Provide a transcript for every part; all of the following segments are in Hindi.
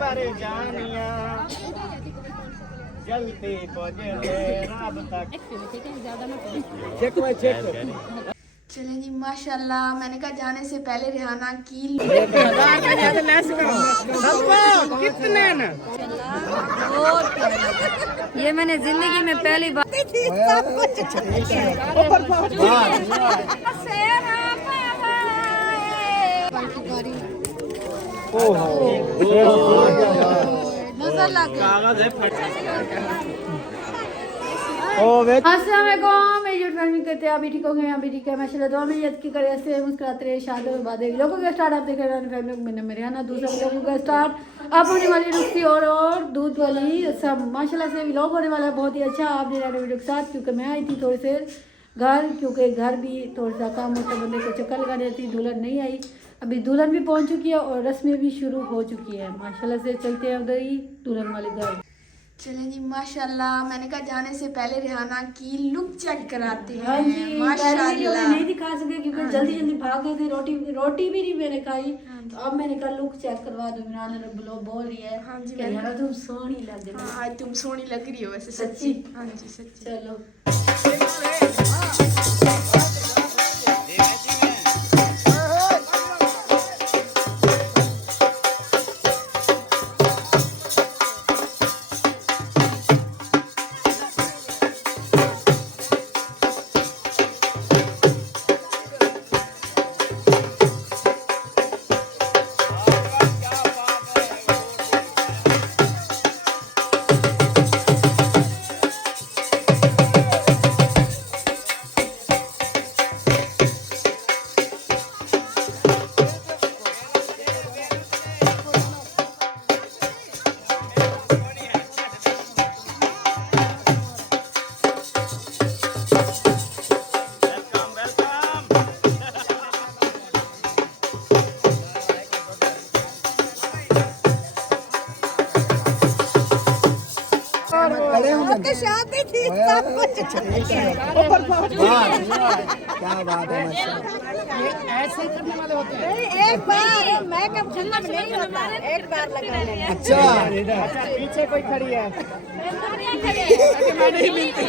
पर जानिया जलते पहुंचे रात तक। चेक चले जी माशाल्लाह। मैंने कहा जाने से पहले रिहाना की कितने ना ये मैंने जिंदगी में पहली बार नजर लग गया। अस्सलामुअलैकुम। मैं यूट्यूब में कहते हैं अभी ठीक हो गए, अभी ठीक है माशाल्लाह। दुआ में याद की करे ऐसे मुस्कुराते रहे, शाद और बाद लोगों का स्टार्ट आप देख रहे हैं फैमिली मैंने मेरे यहाँ ना दूसरा लोगों का स्टार्ट आप होने वाली रुस्सी और दूध वाली सब माशाल्लाह से व्लॉग होने वाला है बहुत ही अच्छा आपने रहने वीडियो के साथ। क्योंकि मैं आई थी थोड़े से घर, क्योंकि घर भी थोड़ा सा काम होता बंदे को चक्कर लगा देती। दुल्हन नहीं आई, अभी दुल्हन भी पहुंच चुकी है और रस्में भी शुरू हो चुकी है माशाल्लाह से। चलते हैं उधर ही दुल्हन वाले घर। चले जी माशाल्लाह। मैंने कहा जाने से पहले रिहाना की लुक चेक कराते हैं। हाँ जी, माशाल्लाह नहीं दिखा सके क्योंकि जल्दी जल्दी भाग गए थे। रोटी भी नहीं मैंने खाई, तो अब मैंने कहा लुक चेक करवा दो। इमरान बोल रही है हाँ जी, यार तुम सोहनी लग रही हो। हाँ तुम सोहनी लग रही हो वैसे सच्ची? हाँ जी सच्ची। चलो तो शादी थी सब कुछ। क्या बात है ऐसे करने वाले होते हैं। एक बार मेकअप जन्नत नहीं होता, एक बार लगा लेना। अच्छा पीछे कोई खड़ी है मैं नहीं मिलती।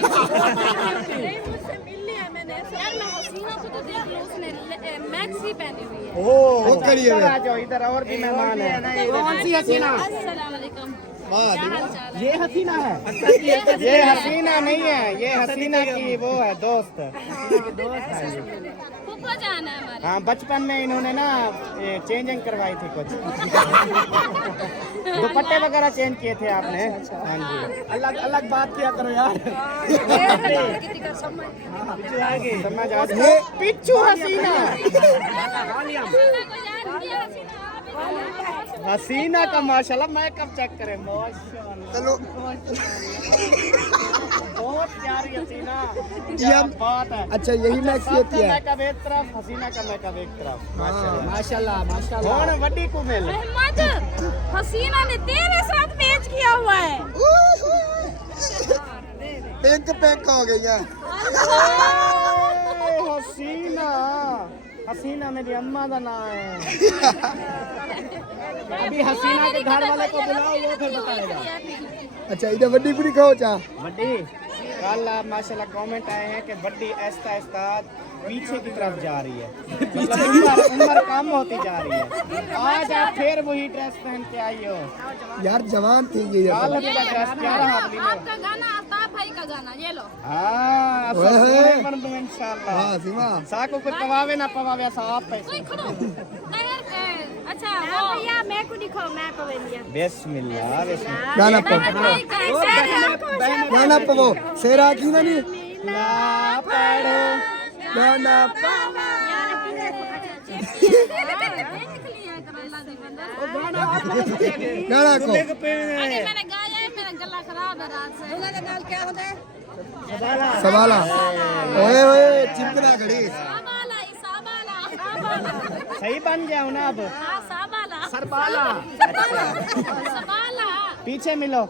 मैक्सी पहनी हुई है। वो खड़ी है। आ जाओ इधर और भी मेहमान है। कौन सी हसीना? अस्सलाम वालेकुम। ये हसीना है? ये हसीना नहीं है, ये हसीना की वो है दोस्त। फूफा जान है हमारे। हाँ बचपन में इन्होंने ना चेंजिंग करवाई थी कुछ दुपट्टे वगैरह चेंज किए थे आपने। हाँ जी अलग अलग बात किया करो यार। समझ आ गई। पिच्चू हसीना हसीना का माशाल्लाह मेकअप चेक करें माशाल्लाह। चलो बहुत प्यारी हसीना क्या बात है। अच्छा यही मेकअप है। मेकअप एक तरफ हसीना का मेकअप एक तरफ माशाल्लाह माशाल्लाह। कौन वड्डी को मिल अहमद हसीना ने तेरे साथ मैच किया हुआ है। पिंक पिंक हो गई है हसीना। हसीना मेरी अम्मा का नाम है। अभी हसीना के घर वाले को बुलाओ वो फिर बताएगा। अच्छा इधर वड्डी पूरी खाओ चा वड्डी। कल माशाल्लाह कमेंट आए हैं कि वड्डी आहिस्ता आहिस्ता पीछे की तरफ जा रही है। उम्र कम होती जा रही है। आज आप फिर वही ड्रेस पहन के आई हो यार। जवान थी ये ड्रेस क्या रहा? आपका गाना आफ्ताब भाई का गाना ये लो। हाँ इंशाल्लाह। हाँ सीमा साको कुछ पवावे ना पवावे साफ पे। अच्छा वो भैया मैं को दिखाओ मैं पवेलिया। बिस्मिल्लाह बिस्मिल्लाह। गाना पवो शेरा की ना नहीं ला पड़ो गाना पवा गाना को मैंने गाया है मेरा गला खराब है रात से। दूल्हे का नाम क्या होता है? सवाला। ओए ओए चिमकना घड़ी सही बन गया हूँ ना अब। सरबाला पीछे मिलो।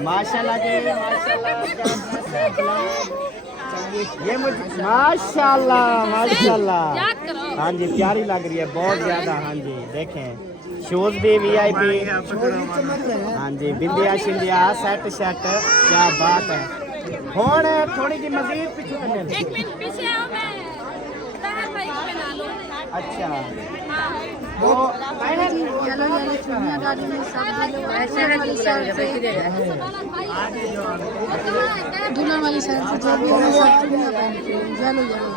माशाल्लाह जी माशाल्लाह। ये मुझे माशाल्लाह माशाल्लाह, हाँ जी प्यारी लग रही है बहुत ज्यादा। हाँ जी देखें शूज भी वीआईपी, हाँ जी बिंदिया शिंदिया सेट शेट, क्या बात है। और थोड़ी सी मजीद पीछे करने दो। अच्छा वो येलो येलो चुनिया गाड़ी में सब लोग ऐसे वाली साइड से दुल्हन वाली साइड से जो भी है सब चुनिया पहनते हैं येलो येलो।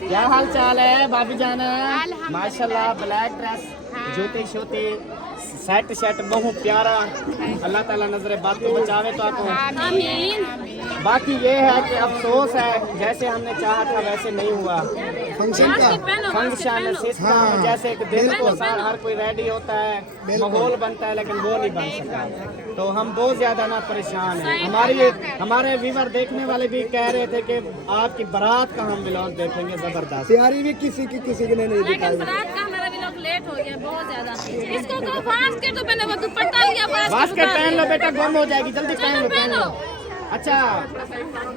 क्या हाल चाल है भाभी जान? माशाल्लाह ब्लैक ड्रेस, जूते शूते सेट शेट बहुत प्यारा। अल्लाह ताला नजरे बात को बचावे तो आपको। बाकी ये है कि अफसोस है जैसे हमने चाहा था वैसे नहीं हुआ। फंक्शन सिस्टम जैसे कि दिन को साल हर कोई रेडी होता है, माहौल बनता है, लेकिन वो नहीं बन सका। तो हम बहुत ज्यादा ना परेशान हैं। हमारे व्यूअर देखने वाले भी कह रहे थे कि आपकी बारात का हम व्लॉग देखेंगे जबरदस्त। तैयारी भी किसी की ने नहीं दिखाई। बारात का हमारा व्लॉग लेट हो गया बहुत ज्यादा। इसको तो बास्केट तो पहने, वो दुपट्टा लिया बास्केट पहन लो बेटा, गुम हो जाएगी, जल्दी पहन लो। अच्छा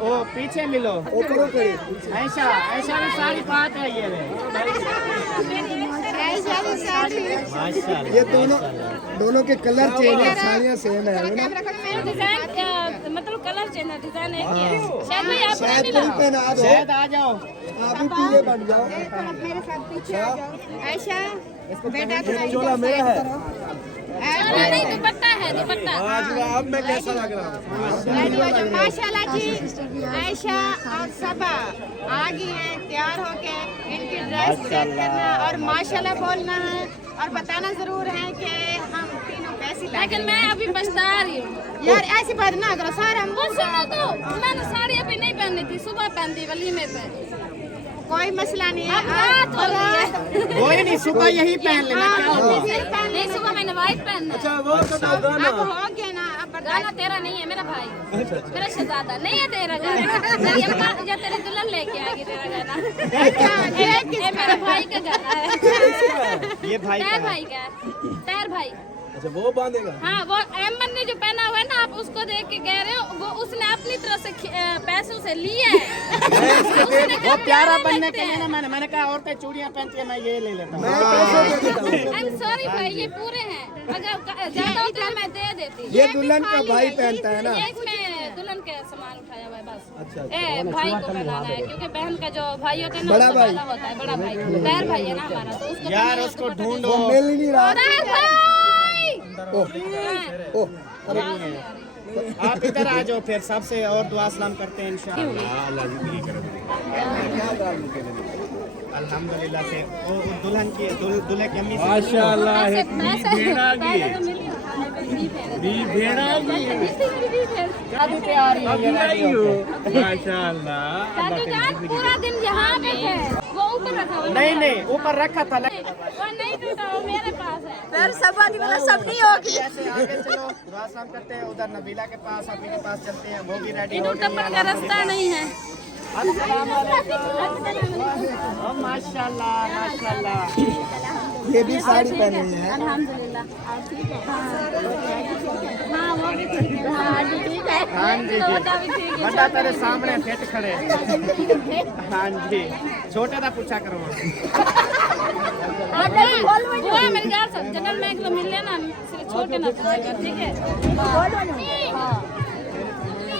ओ पीछे मिलो, ऐसा ऐसा भी साड़ी बात है ये माशाल्लाह। ये दोनों के कलर चेंज है, साड़ियाँ सेम है ना? डिजाइन मतलब कलर चेंज है, डिजाइन एक ही है। शायद आ जाओ, आप भी पीले बन जाओ। मेरे साथ पीछे आ जाओ। ऐशा बेटा चोला मेरा है, नहीं दुपट्टा है, दुपट्टा। अब मैं कैसा लग रहा हूँ? माशाल्लाह जी। ऐशा और सबा आ गई हैं तैयार होके, इनकी ड्रेस चेक करना और माशाल्लाह बोलना है और बताना जरूर है कि हम तीनों कैसी लगे। लेकिन मैं अभी पछता रही हूँ यार, ऐसी बात ना करो सारा। हम वो सुनो तो, मैंने साड़ी अभी नहीं पहनी थी, सुबह पहनती वलीमे पे। कोई मसला नहीं है। अब रात हो रही है। कोई नहीं, सुबह यही पहन लेना, क्या हुआ? नहीं सुबह मैंने व्हाइट पहनना है। अब हो गया ना, अब गाना तेरा नहीं है मेरा भाई, मेरा शहजादा नहीं है तेरा गाना। तेरी अम्मा या तेरी दुल्हन लेके आएगी तेरा गाना। ये मेरे भाई का गाना है। ये भाई तैर भाई का है, तैर भाई। अच्छा वो बांधेगा? हाँ वो अहमद ने जो पहना हुआ है ना, आप उसको देख के कह रहे हो, वो उसने अपनी तरफ से पैसों से लिया है। वो प्यारा बनने के लिए ना मैंने कहा औरतें चूड़ियां पहनती है, मैं ये ले लेता हूँ। I'm sorry भाई, ये पूरे हैं, अगर ज्यादा होता है मैं दे देती। ये दुल्हन का भाई पहनता है ना? ये इसमें दुल्हन के सामान उठाया हुआ है बस। भाई को पहनाना है, क्योंकि बहन का जो भाई होता है ना, बड़ा भाई होता है, बड़ा भाई तैर भाई है ना हमारा, तो उसको यार उसको ढूंढो, मिल ही नहीं रहा। आप इधर आ जाओ फिर, सबसे और दुआ सलाम करते हैं इंशाअल्लाह। अल्हम्दुलिल्लाह से वो दुल्हन की दूल्हे की अम्मी माशाअल्लाह है, माशाअल्लाह। पूरा दिन यहाँ पे थे, वो ऊपर रखा हुआ नहीं ऊपर रखा था, वो नहीं टूटा, वो मेरे पास है। फिर सब नहीं होगी। ऐसे आगे चलो, दुआ सलाम करते हैं, उधर नबीला के पास, अभी के पास चलते हैं, वो भी रेडी हो गई टप्पन का रास्ता नहीं है। अस्सलाम वालेकुम। माशाल्लाह माशाल्लाह, ये भी साड़ी पहनी है अल्हम्दुलिल्लाह। हाँ वो भी ठीक है, हाँ जी ठीक है, हाँ जी बड़ा तेरे सामने फिट खड़े। हाँ जी छोटे का पूछा करो। वो है मेरे घर से जनरल में मिल लेना, सिर्फ छोटे ना पूछा कर, ठीक है?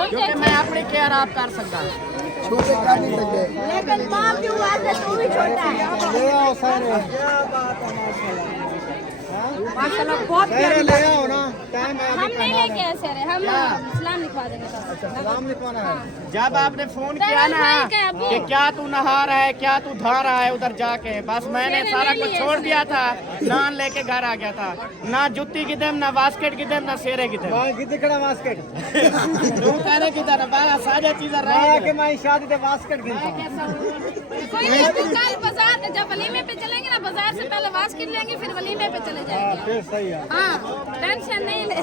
क्योंकि मैं अपनी केयर आप कर सकता हूँ, छोटे कर नहीं सकते। लेकिन माँ भी हुआ तो तू भी छोटा है। ले आओ सारे, माशाल्लाह बहुत सारे ले आओ ना, टाइम है हम अभी नहीं लेके आए सर, हम सलाम लिखवा देंगे बस। सलाम लिखवाना है। जब आपने फोन किया ना भाई का अबू। कि क्या तू नहा रहा है, क्या तू धा रहा है उधर जाके, बस मैंने सारा कुछ छोड़ दिया था, नान लेके घर आ गया था। ना जुत्ती की दम, ना बास्केट की दम, ना सेरे की दम। कितना बास्केट तू कहने की तरह बारा सारी चीजें रह के मैं शादी दे बास्केट गिनता हूं। कोई नहीं, कल बाजार जब वलीमे पे चलेंगे ना, बाजार से पहले वाश कर लेंगे, फिर वलीमे पे चले जाएंगे। फिर सही है। हाँ, टेंशन नहीं ले।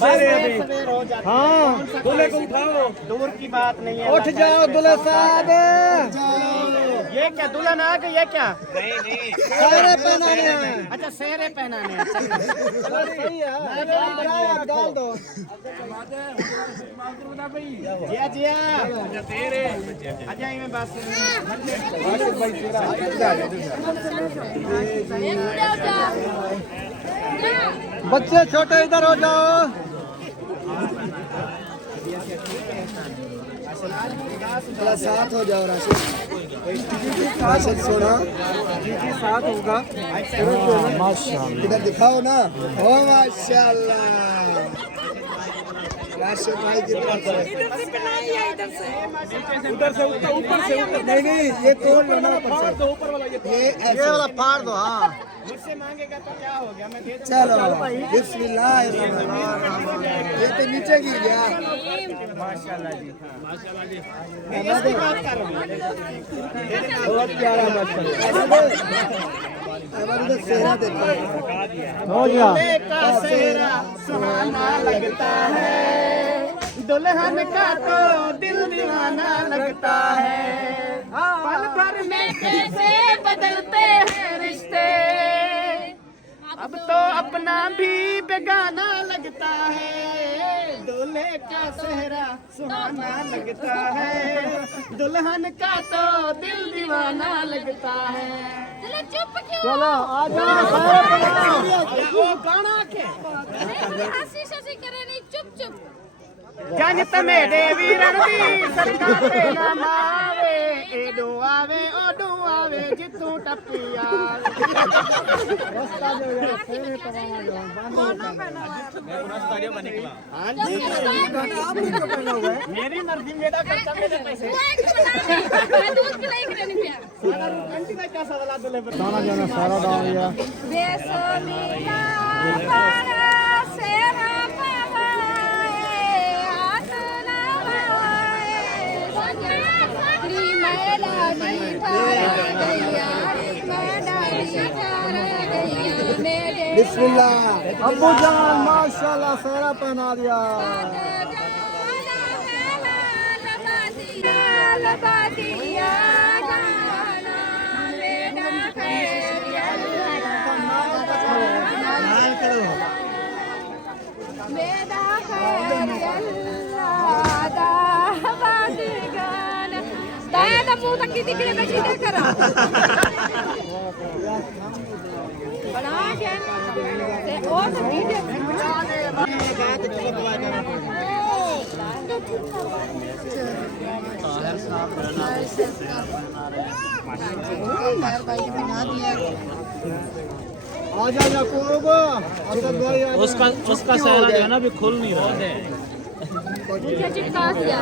सवेर हो जाता है। हाँ, दूल्हे को उठाओ, दूर की बात नहीं है। उठ जाओ दूल्हे साहब। ये क्या दुल्हन आ गई? ये क्या? नहीं सेहरे पहनाने हैं। अच्छा सेहरे पहनाने हैं। सही है। डाल दो। जिया जिया। अच्छा मैं बस। बच्चे छोटे इधर हो जाओ। थोड़ा साथ हो जाओ राशिद सोना जी साथ होगा। माशाल्लाह इधर दिखाओ ना। ओ माशाल्लाह राशिद भाई की तरफ से उधर से ऊपर से नहीं ये तोड़ लो ना ऊपर से। ऊपर वाला ये वाला फाड़ दो। हाँ मुझसे मांगेगा तो क्या हो गया? मैं दे दूंगा। चलो बिस्मिल्लाह। ये तो नीचे गिर गया। माशाल्लाह जी माशाल्लाह जी। मैं इसकी बात कर रहा हूँ। बहुत प्यारा माशाल्लाह। अब सेहरा देखो हो गया। का सेहरा सुहाना लगता है, दुल्हन का तो दिल दीवाना लगता है। पल भर में कैसे बदलते हैं रिश्ते, अब तो अपना भी बेगाना लगता है। दूल्हे का सेहरा सुहाना लगता है, दुल्हन का तो दिल दीवाना लगता है। चुप क्यों? चलो आ जाओ। वो गाना के हंसी शसी करे नहीं, चुप चुप। जनत में देवी रणदी सरकाते ना मावे, एडो आवे ओडो आवे जितू टपिया। रास्ता जो है फेरे तमाम जो मैं रास्ता जो बनेगा। हां जी आप भी तो पहना हुआ है। मेरी मर्जी मेरा खर्चा मेरे पैसे। मैं दूध पिलाई के नहीं पिया। आंटी ने क्या सवाल दुल्हे पर गाना गाना सारा डाल दिया। बेसमीला पारा सेरा बिस्मिल्लाह। अब्बू जान माशाल्लाह सेहरा पहना दिया। मुंह तक किसी के बैठी दे करा बना के और तो वीडियो आ जा याकूब असद भाई। उसका सेहरा जो है ना अभी खुल नहीं रहा है। मुझे चिपका दिया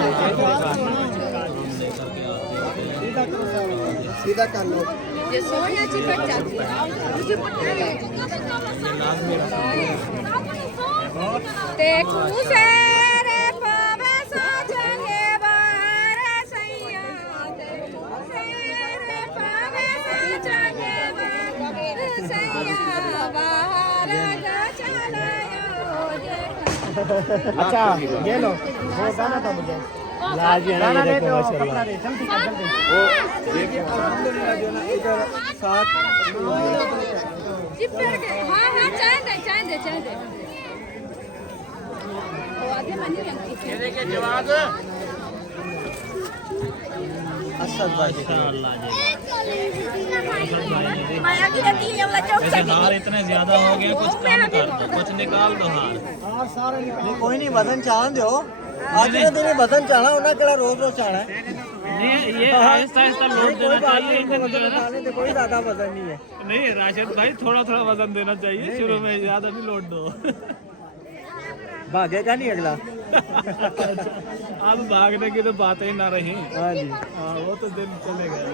सीधा कर लो। ये सोया चिपक जाती है मुझे पता है। देखो से रे पावे साजने बारे सैया, देखो से रे पावे साजने बारे सैया, बाहर का चलायो देखो। अच्छा ये लो वो गाना था मुझे गाना दे दो। कपड़ा दे जल्दी कर जल्दी। अल्हम्दुलिल्लाह जो ना इधर साथ चिपक गए। हाँ हाँ चाय दे वो आगे मनी अंकित ये देखिए जवाब असद भाई माया की रहती है वाला चौक वैसे हार इतने ज्यादा हो गए, कुछ कम कर दो, कुछ निकाल दो हार। सारे निकाल। कोई नहीं वजन चाहन दो आज के दिन वजन चाहना उन्हें केड़ा रोज रोज चाहना है। नहीं ये आहिस्ता आहिस्ता लोड देना चाहिए इनको जो है ना। चाहने कोई ज्यादा वजन नहीं है। नहीं राशिद भाई थोड़ा थोड़ा वजन देना चाहिए, शुरू में ज्यादा नहीं लोड दो। भागेगा नहीं अगला। अब भागने की तो बात ही ना रही। हाँ जी हाँ वो तो दिन चले गए।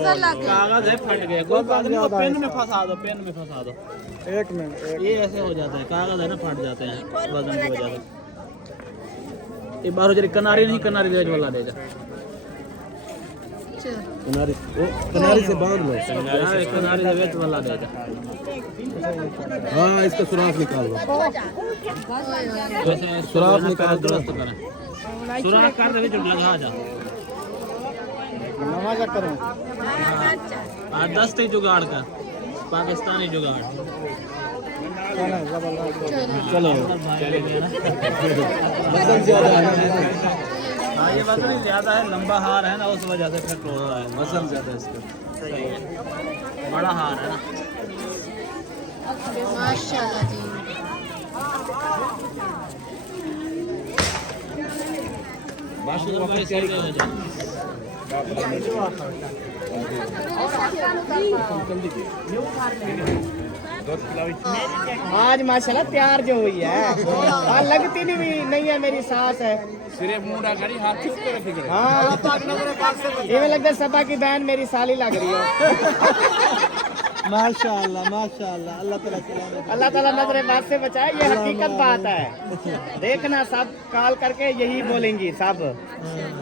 नजर लग गई। कागज है फट गया, कोई बात नहीं, पेन में फंसा दो, पेन में फंसा दो। एक मिनट ये ऐसे हो जाता है, कागज है ना फट जाते हैं वजन की वजह से। एक बार हो जाए कनारी नहीं, कनारी वेज वाला दे जा, किनारे से बांध लो। कनारी से वेज वाला दे जा। हाँ इसका सुराख निकाल लो। वैसे सुराख निकाल दुरुस्त करें, सुराख कर दे, जो लगा जा नमाज करूं। आज 10 थे जुगाड़ का, पाकिस्तानी जुगाड़। चलो चलेंगे ना। वजन ज्यादा है ना, हाँ ये वजन ज्यादा है, लंबा हार है ना, उस वजह से फिट हो रहा है। वजन ज्यादा है इसका। सही है, बड़ा हार है ना। माशाल्लाह जी। आज माशाल्लाह तैयार जो हुई है, हाँ लगती नहीं है मेरी सास है। सिर्फ मुंडा करी हाथ किसके फिक्र। हाँ ये लगता है सबा की बहन मेरी साली लग रही है। माशाअल्लाह माशाअल्लाह, अल्लाह ताला नजरे बात से बचाए, ये हकीकत बात है। देखना सब कॉल करके यही बोलेंगी सब।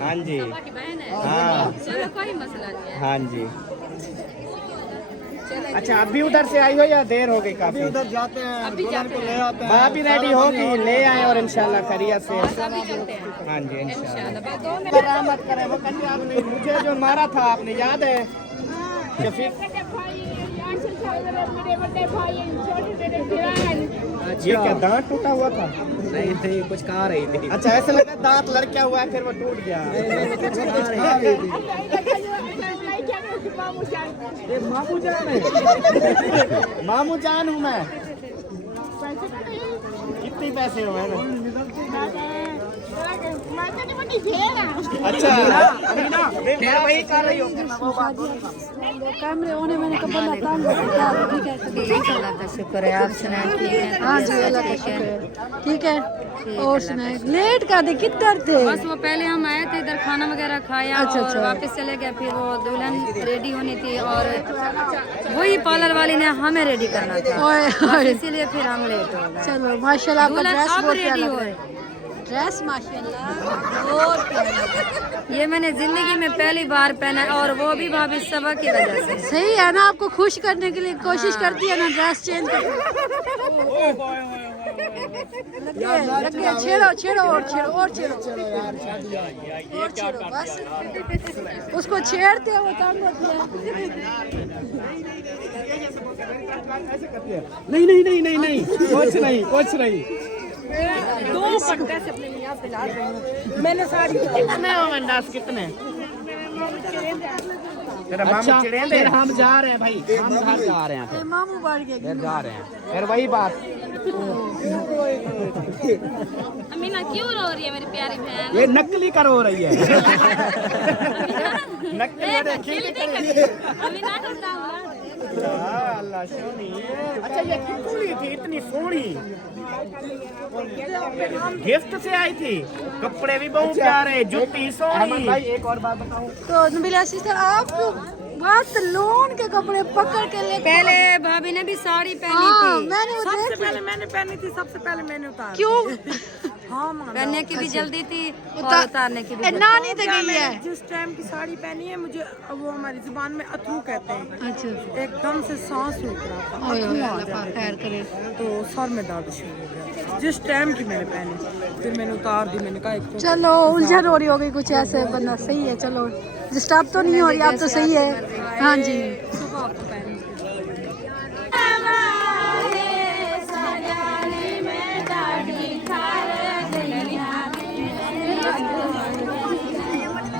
हाँ जी हाँ चलो कोई मसला नहीं है। हाँ जी। अच्छा अभी उधर से आई हो या देर हो गई काफी? उधर जाते हैं, दुल्हन को ले आते हैं। भाभी रेडी होगी, ले आए और इंशाल्लाह खैरियत से। हाँ जी इंशाल्लाह। रहमत करे वो कभी आपने मुझे जो मारा था आपने याद है शफीक? ये क्या दांत टूटा हुआ था? नहीं नहीं कुछ कहा रही थी। अच्छा ऐसे लगा दांत लड़का हुआ है फिर वो टूट गया। ये मामू जान है। मामू जान हूँ मैं। कितने पैसे हुए हैं? अच्छा अभी ना मैं वही कर रही हूँ। कैमरे होने मैंने कब बोला काम ठीक है। अल्लाह का शुक्र है, आप सुनाएं ठीक है? हाँ जी अल्लाह का शुक्र है, ठीक है। और सुनाए लेट कर दे, किधर थे? बस वो पहले हम आए थे इधर, खाना वगैरह खाया अच्छा, और अच्छा। वापस चले गए। फिर वो दुल्हन रेडी होनी थी और वही पार्लर वाली ने हमें रेडी करना था, ओए बस ओए। इसीलिए फिर हम लेट हो गए। चलो माशाल्लाह आपका दुल्हन ड्रेस अब बहुत प्यारा रेडी लग हो रहा है। ड्रेस माशाल्लाह बहुत प्यारा लग रहा है। ये मैंने जिंदगी में पहली बार पहना है और वो भी भाभी सबा की वजह से। सही है ना, आपको खुश करने के लिए कोशिश करती है ना, ड्रेस चेंज कर। लग गया, छेड़ो छेड़ो और छेड़ो और छेड़ो और छेड़ो, बस उसको छेड़ते हैं वो तंग होती है। नहीं कुछ नहीं। मैंने साड़ी कितने हो मंडास कितने? तेरा मामू चिड़ेंदे। हम जा रहे हैं भाई, हम घर जा रहे हैं फिर मामू बढ़ गए। जा रहे हैं फिर वही बात। अमीना क्यों रो रही है मेरी प्यारी बहन? ये नकली कर हो रही है। नकली अमीना को अल्लाह सोनी। अच्छा ये कितनी थी इतनी सोनी? गिफ्ट से आई थी, कपड़े भी बहुत प्यारे, जुत्ती सोनी। भाई एक और बात बताऊं तो नबीला सिस्टर आप बात लोन के कपड़े पकड़ के ले पहले भाभी ने भी साड़ी पहनी हाँ, थी, मैंने वो देखी। मैंने पहनी थी, सबसे पहले मैंने उतारी। क्यों? हाँ पहनने की भी जल्दी थी और उतारने की भी जल्दी। नानी तो गई है। जिस टाइम की साड़ी पहनी है मुझे, वो हमारी जुबान में अथरू कहते हैं। अच्छा एकदम से सांस रुक रहा था, ओए अथरू ओए आ अल्लाह जाते पाक थे। खैर करे। तो सर में दर्द शुरू हो गया जिस टाइम की मैंने पहनी। फिर मैंने उतार दी, मैंने कहा एक तो चलो उलझन हो रही हो गई कुछ ऐसे, बंदा सही है। चलो डिस्टर्ब तो नहीं हो रही, आप तो सही है। हाँ जी सुबह आपको पहन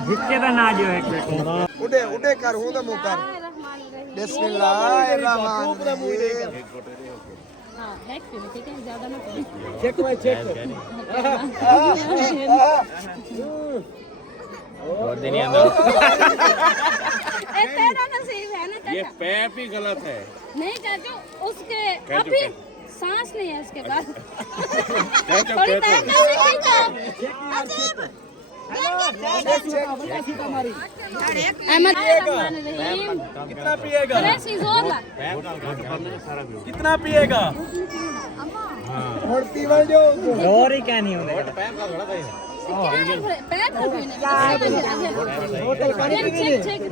झिक्के का ना जो है उड़े उड़े कर हूं तो मुंह कर। बिस्मिल्लाहिर्रहमान हाँ हैक पे ठीक है, ज्यादा मत करो। चेक में चेक और दुनिया में तेरा नसीब है ना ये पैप ही गलत है। नहीं चाचू, उसके अभी सांस नहीं है उसके बाद। कहते थोड़ी देर में सीखी तो। कितना पिएगा? कितना पिएगा? और पीवल जो और ही क्या नहीं होगा।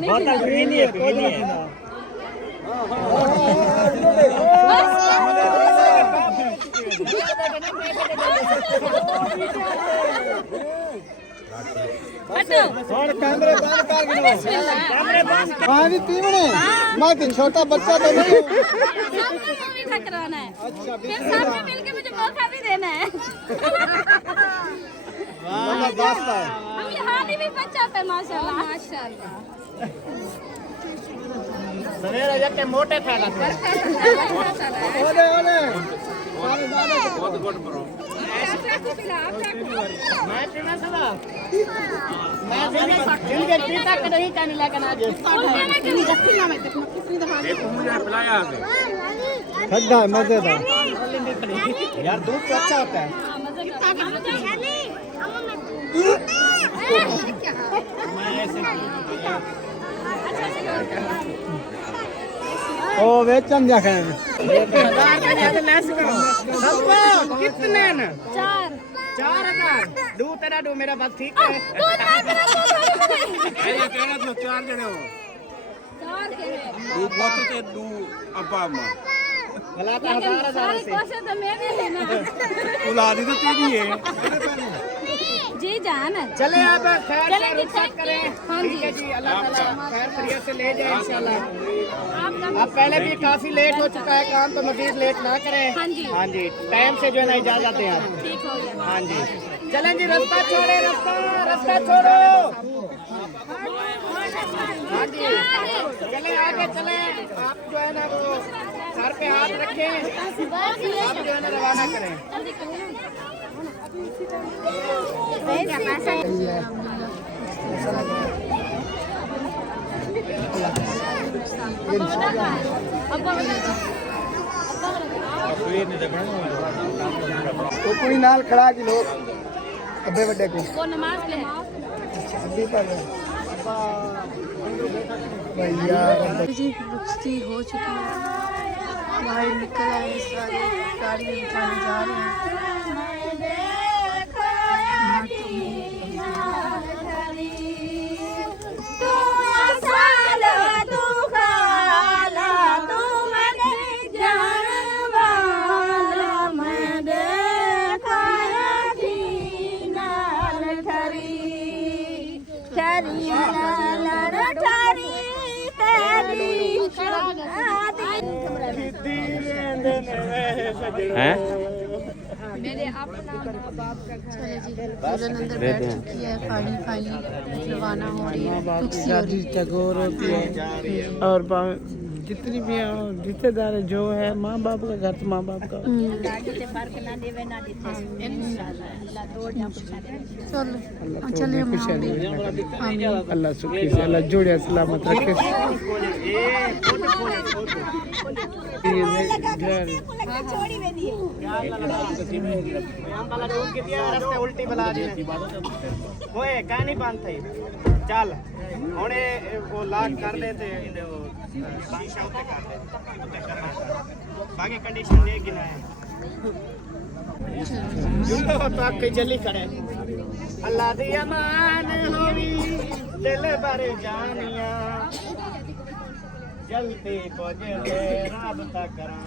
बोतल पीनी है, पीनी है। और कैमरे बंद कर दो। पानी पीवने मैं कि छोटा बच्चा तो नहीं हूँ। कराना है फिर साथ में मिलके मुझे मौका भी देना है। हम यहाँ भी बच्चा पे माशाल्लाह माशाल्लाह। सवेरे जाके मोटे खाना ओले ओले मैं पीना सला मैं जिनके पीता के नहीं कहने लगा ना जे ठंडा मजेदार यार दूध तो अच्छा होता है। ओ वेचन जा खाने कितने न 4,000 दू तेरा दू मेरा बात ठीक है। भला तो 1,000 से तो मैं भी लेना औलादी तो तेरी है। जी जान चले आप खैर से रुखसत करें। ठीक है जी, अल्लाह ताला खैर खैरियत से ले जाए इंशाल्लाह। अब पहले भी काफी लेट हो चुका है काम, तो मजीद लेट ना करें। हाँ जी टाइम से जो है ना इजाजत दें आप। ठीक हो गया। हाँ जी चलें जी, रास्ता छोड़े, रास्ता छोड़ो। हाँ जी चले आगे चले। आप जो है ना वो सर पे हाथ रखें, आप जो है ना रवाना करें। तो कोई नाल खड़ा की लोग अबे बड़े को वो नमाज ले अभी पर भैया जी रुखसती हो चुकी है, बाहर निकल आए सारे, गाड़ी में बिठाने जा रहे हैं। मेरे अपना चले जी दुल्हन अंदर बैठ चुकी है, फाइनली रवाना हो रही है। रुखसी हो रही है और जितनी भी रिश्तेदार जो है, माँ बाप का घर तो माँ बाप का। चलिए अल्लाह सुखी से अल्लाह जोड़े सलामत रखे। उल्टी बला कहानी बंद थी चल हुणे वो लाग कर देते बाकी कंडीशन दे गिना है तो आपके जल्दी खड़े। अल्लाह दी अमान होवी दिल भर जानिया जलते पजे राबता करा।